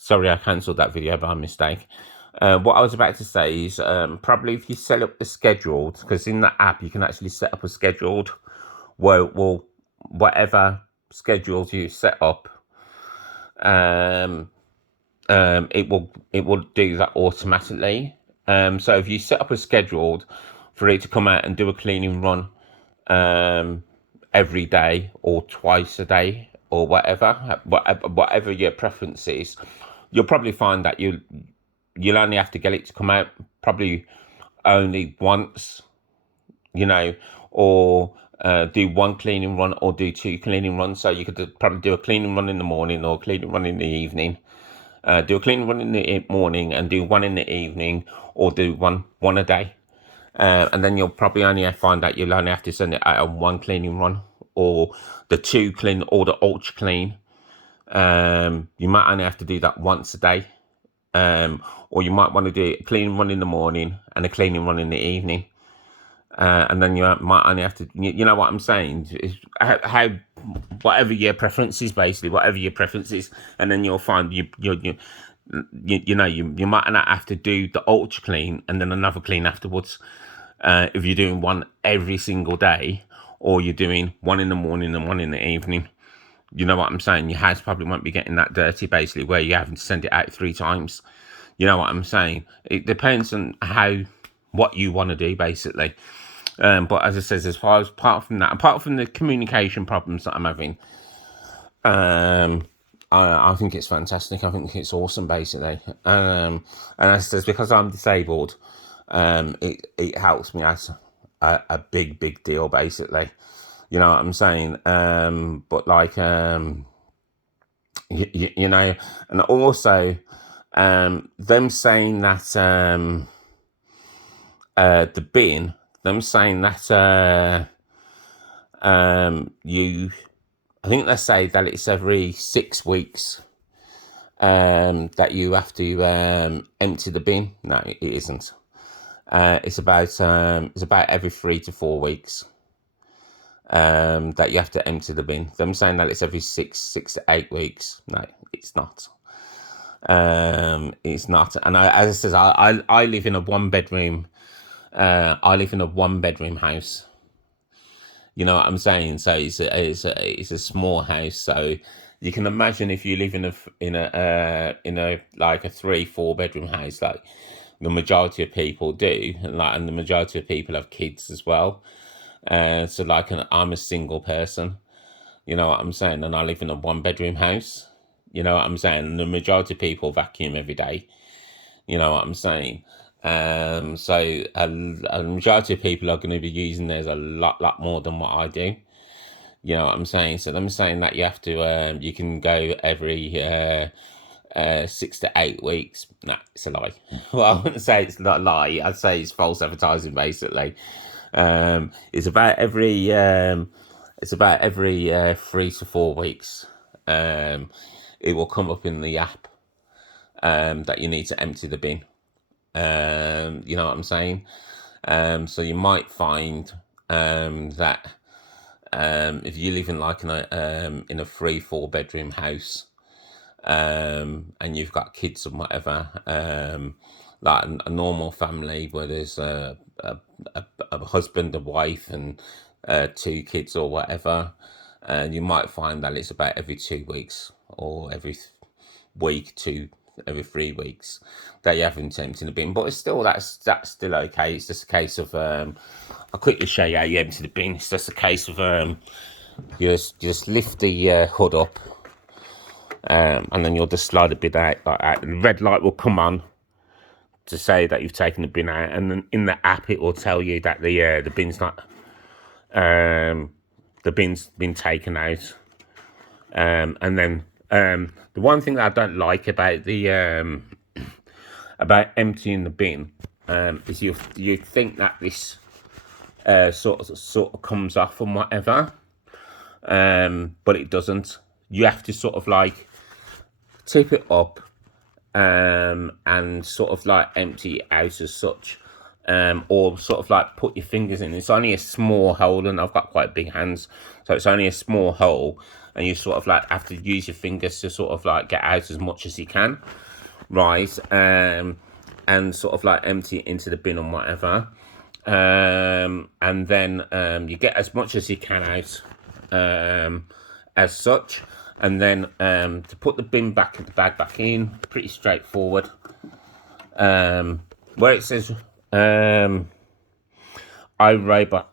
Sorry, I cancelled that video by mistake. What I was about to say is probably if you set up the scheduled, because in the app you can actually set up a scheduled where well whatever schedules you set up, um, it will do that automatically. So if you set up a scheduled for it to come out and do a cleaning run every day or twice a day or whatever your preference is, you'll probably find that you'll only have to get it to come out probably only once, or do one cleaning run or do two cleaning runs. So you could probably do a cleaning run in the morning or a cleaning run in the evening. Do a cleaning run in the morning and do one in the evening, or do one a day. And then you'll probably only find that you'll only have to send it out on one cleaning run, or the two clean, or the ultra clean. You might only have to do that once a day. Or you might want to do a cleaning run in the morning and a cleaning run in the evening. And then you might only have to, you know what I'm saying? How whatever your preference is, basically, whatever your preference is, and then you'll find you might not have to do the ultra clean and then another clean afterwards. If you're doing one every single day, or you're doing one in the morning and one in the evening, you know what I'm saying? Your house probably won't be getting that dirty, basically, where you're having to send it out 3 times. You know what I'm saying? It depends on what you want to do, basically. But as I says, apart from the communication problems that I'm having, I think it's fantastic. I think it's awesome, basically. And as I says, because I'm disabled, it helps me as a big deal, basically. You know what I'm saying? But like, and also, them saying that the bin, them saying that I think they say that it's every 6 weeks that you have to empty the bin. No, it isn't. It's about every 3 to 4 weeks that you have to empty the bin. Them saying that it's every 6 to 8 weeks. No, it's not. It's not. And as I said, I live in a 1 bedroom. I live in a 1 bedroom house. You know what I'm saying? So it's a small house. So you can imagine if you live in a like a 3-4 bedroom house, like the majority of people do, and the majority of people have kids as well. So like I'm a single person. You know what I'm saying? And I live in a 1 bedroom house. You know what I'm saying? And the majority of people vacuum every day. You know what I'm saying? So a majority of people are going to be using theirs a lot more than what I do. You know what I'm saying? So I'm saying that you have to, you can go every 6 to 8 weeks. No, it's a lie. Well, I wouldn't say it's not a lie. I'd say it's false advertising, basically. It's about every 3 to 4 weeks. It will come up in the app that you need to empty the bin. You know what I'm saying? So you might find that if you live in like in a 3-4 bedroom house, and you've got kids and whatever, like a normal family where there's a husband, a wife, and 2 kids or whatever, and you might find that it's about every 2 weeks or every week to every 3 weeks that you haven't emptied the bin. But it's still that's still okay. It's just a case of I'll quickly show you how you empty the bin. It's just a case of you just lift the hood up, and then you'll just slide the bin out like that. The red light will come on to say that you've taken the bin out, and then in the app it will tell you that the bin's not the bin's been taken out. And then the one thing that I don't like about the about emptying the bin is you think that this sort of comes off and whatever, but it doesn't. You have to sort of like tip it up and sort of like empty it out as such, or sort of like put your fingers in. It's only a small hole, and I've got quite big hands, so it's only a small hole, and you sort of like have to use your fingers to sort of like get out as much as you can, right? And sort of like empty it into the bin and whatever. And then you get as much as you can out, as such. And then to put the bin back, the bag back in, pretty straightforward. Where it says iRobot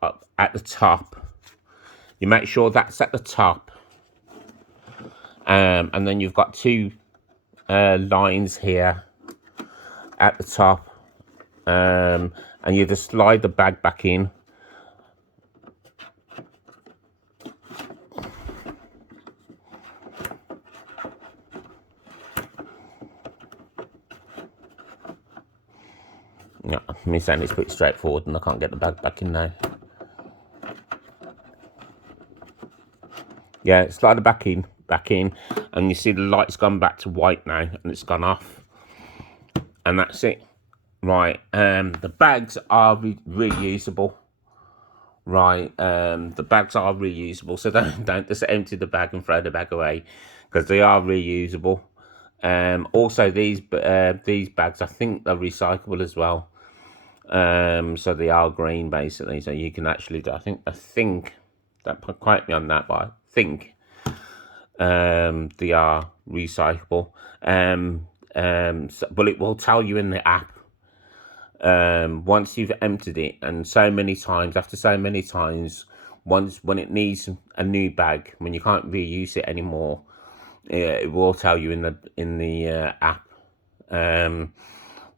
up at the top, you make sure that's at the top, and then you've got two lines here at the top, and you just slide the bag back in. Yeah, me saying it's pretty straightforward, and I can't get the bag back in now. Yeah, slide it back in, and you see the light's gone back to white now, and it's gone off, and that's it. Right, the bags are reusable. Right, the bags are reusable, so don't just empty the bag and throw the bag away, because they are reusable. Also, these bags, I think they're recyclable as well. So they are green basically, so you can actually do, I think don't quote me on that, but I think they are recyclable. But it will tell you in the app once you've emptied it, and so many times, after so many times, when it needs a new bag, when you can't reuse it anymore, it will tell you in the app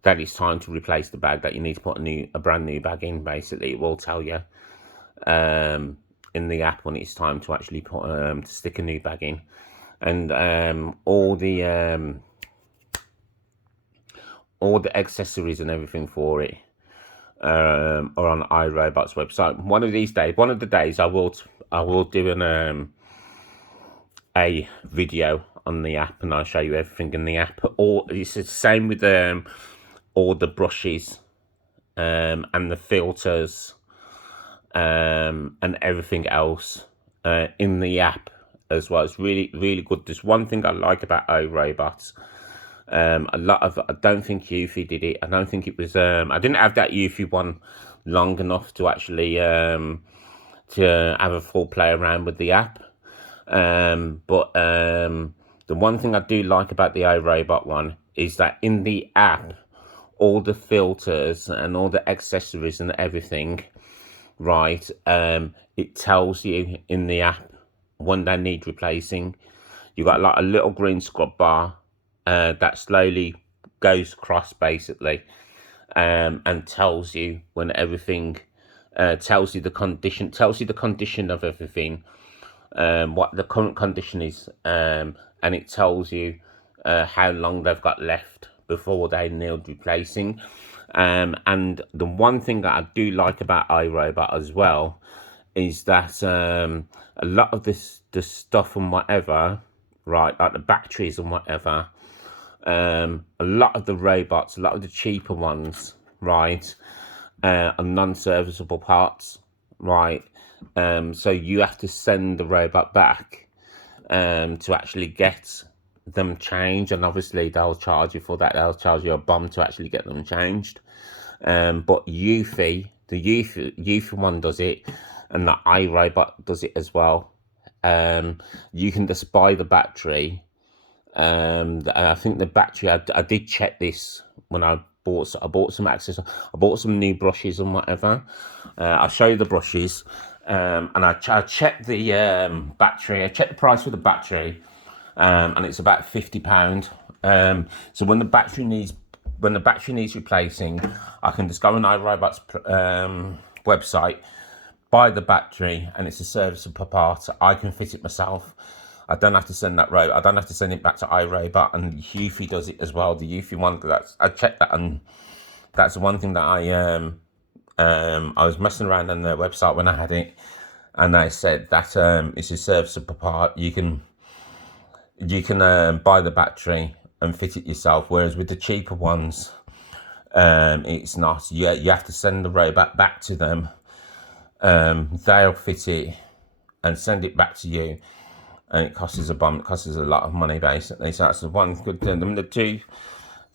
that it's time to replace the bag, that you need to put a brand new bag in. Basically, it will tell you in the app when it's time to actually put to stick a new bag in. And all the accessories and everything for it are on iRobot's website. One of the days I will do a video on the app, and I'll show you everything in the app. It's the same with all the brushes and the filters and everything else in the app as well. It's really, really good. There's one thing I like about iRobot. I don't think Eufy did it. I don't think it was, I didn't have that Eufy one long enough to actually to have a full play around with the app. But the one thing I do like about the iRobot one is that in the app, all the filters and all the accessories and everything, right, it tells you in the app when they need replacing. You got like a little green scrub bar that slowly goes across basically, and tells you when everything, tells you the condition of everything, what the current condition is, and it tells you how long they've got left before they need replacing. And the one thing that I do like about iRobot as well is that a lot of the stuff and whatever, right, like the batteries and whatever, a lot of the robots, a lot of the cheaper ones, right, are non-serviceable parts, right. So you have to send the robot back to actually get them changed, and obviously they'll charge you for that. They'll charge you a bomb to actually get them changed. But the Eufy one does it, and the iRobot does it as well. You can just buy the battery. I think the battery, I did check this when I bought some access. I bought some new brushes and whatever. I'll show you the brushes. And I checked the battery. I checked the price for the battery, and it's about £50. So when the battery needs replacing, I can just go on iRobot's website, buy the battery, and it's a serviceable part. I can fit it myself. I don't have to send that I don't have to send it back to iRobot, and Eufy does it as well. The Eufy one, I checked that, and that's the one thing that I was messing around on their website when I had it, and they said that it's a serviceable part. You can buy the battery and fit it yourself, whereas with the cheaper ones, it's not. You have to send the robot back to them. They'll fit it and send it back to you, and it costs us a bomb. It costs us a lot of money, basically. So that's the one good thing. I mean, the two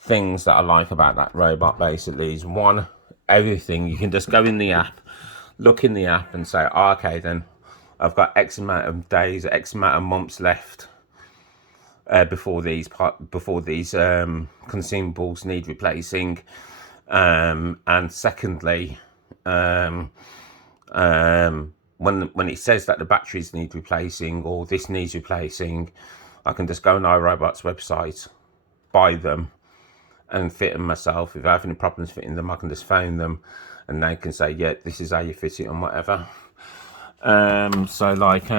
things that I like about that robot basically is, one, everything. You can just go in the app, look in the app, and say, oh, okay, then I've got X amount of days, X amount of months left before these consumables need replacing. And secondly, when it says that the batteries need replacing or this needs replacing, I can just go on iRobot's website, buy them, and fit them myself. If I have any problems fitting them, I can just phone them, and they can say, yeah, this is how you fit it and whatever. So like,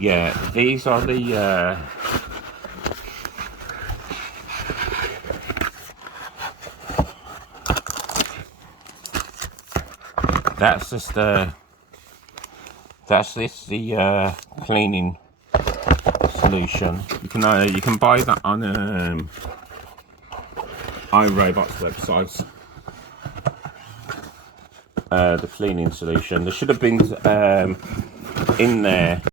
yeah, these are the that's just the cleaning solution. You can buy that on iRobot's website. The cleaning solution. There should have been in there